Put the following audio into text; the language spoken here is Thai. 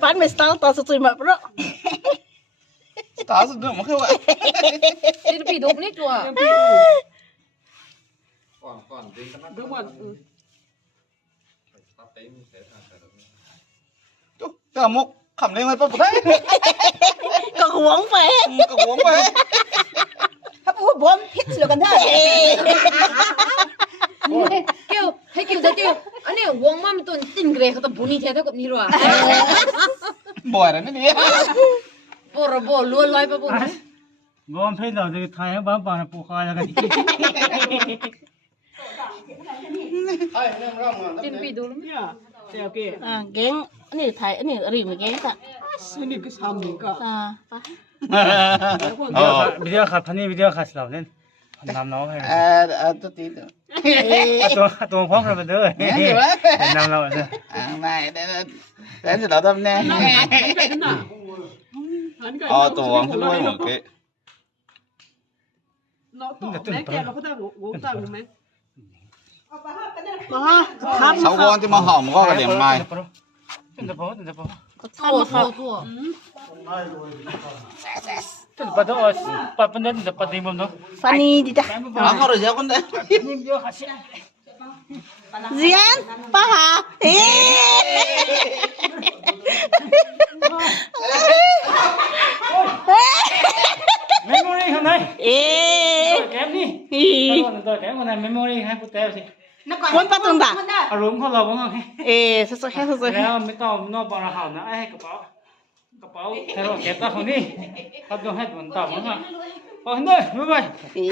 Bán mày sao tao sẽ chơi mập đó. Tao sẽ được mà không vậy. Đi bị đục nít rồi. Còn đi cái Đúng rồi. sắp tới mình sẽ thành cái Tao múc khẩm lên mày bắt đấy. Còn uống về. Cậu uống vậy. hấp hút bốn hít rồi cần thế Kêu, hay kêu ra kêu. Anh ấy uống mà tôi tin cáiเขาต้องพูนี่แท้เท่ากับนี่หรอ Bồi rồi nó đi. โบราโบล้วนลอยไปบุญ บอมเพลเราจะทายบ้านบ้านปูคอยแล้วกัน จินปีดูแล้ว เนี่ยเจ้าเก๋ À, gén. Anh này thấy, anh này rì mà gén ta. สนิทก็ทำนี่ก็ À, ba. วิดีโอขัดพันนี่วิดีโอขัดเราเนี่ยนำน้องให้ Tôi tí nữa. ตัวพร้อมเราไปเด้อนำเราเลย Này, đến từ đó tâm nè. หันไปนั่นน่ะหันไป Tôi uống thôi luôn một cái. เนาะต่อแม่แกเราก็ต้องโง่ต่างไหม Ba. Thăm. Sau con thì mà hỏng có cái điểm này. เป็นตะโพเป็นตะโพ ทั่วทั่วทั่ว เป็นปะตัวปะเป็นเดินแต่ปะตีมุมเนาะ Fanny đi ta. Nó có rồi sao con đấy. นี่วิดีโอขัดเสีย Zian. Ba hả? Ê. เมมโมรี่ข้างใน Ê. แกมนี่ Ý. ตัวแกมข้างในเมมโมรี่ให้กูเต้สิ Cuốn bắt tung ta. อารมณ์ของเราบ้างไง Ê, sao sao hết sao แล้ว sao. ไม่ต้องนอกบอลหาวนะไอ้กระเป๋แต่เราเก็บตัวคนนี้เขาต้องให้ผลตอบมั้งอ่ะพอเห็นด้วยบ๊ายบาย Ý.